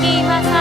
ぎはさ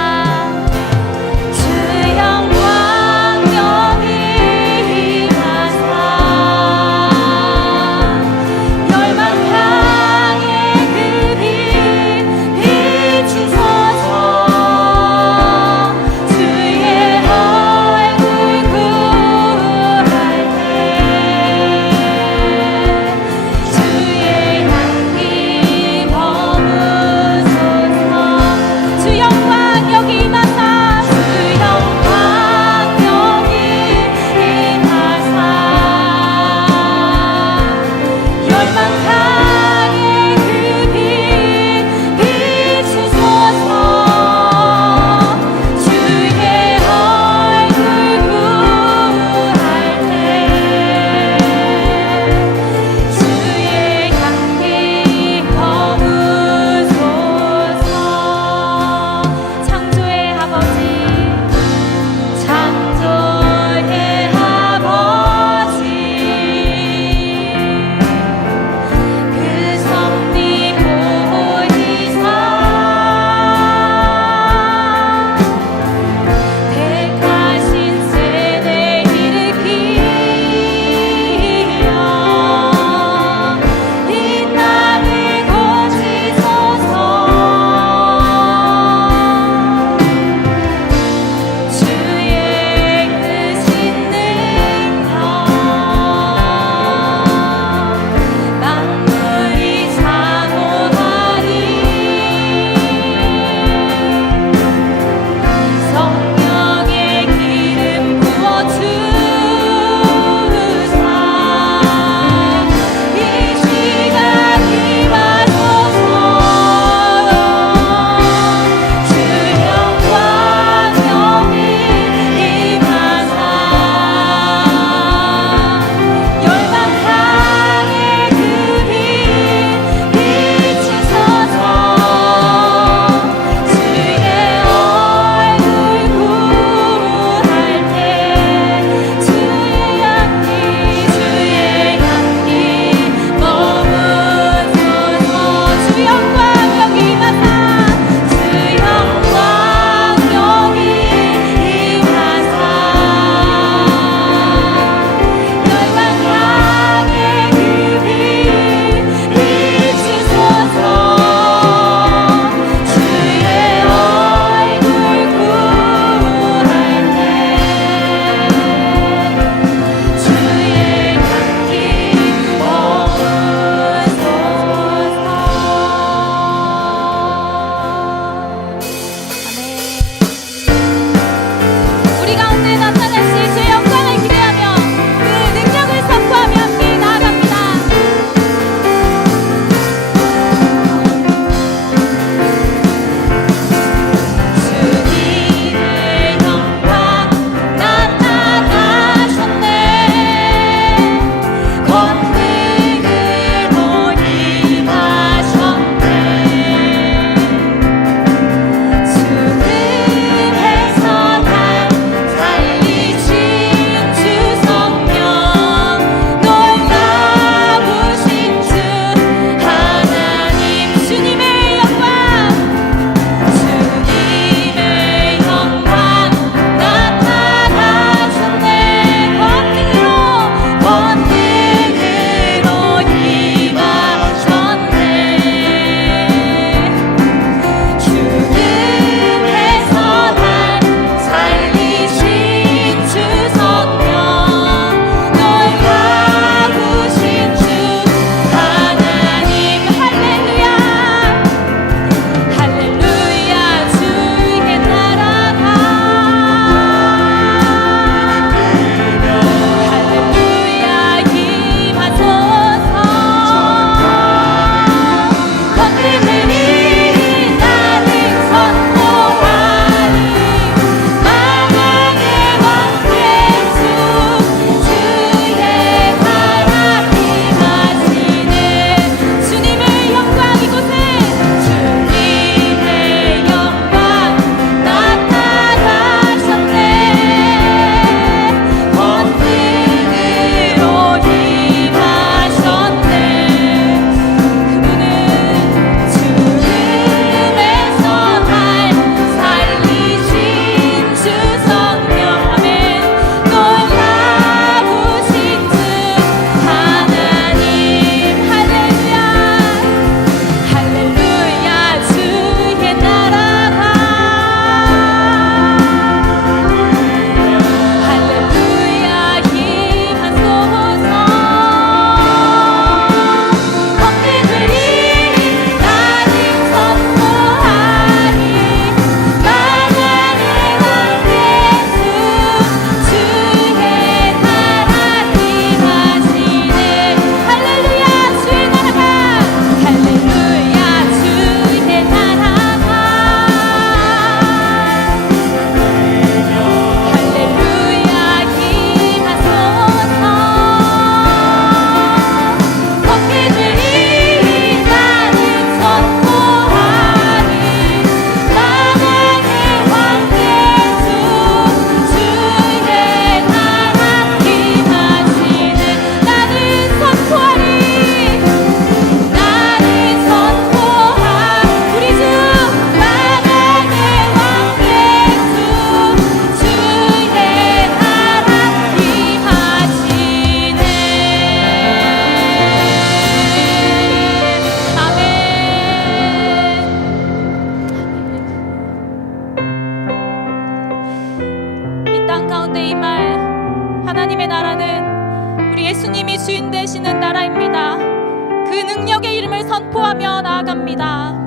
나 나라는 우리 예수님이 주인 되시는 나라입니다. 그 능력의 이름을 선포하며 나아갑니다.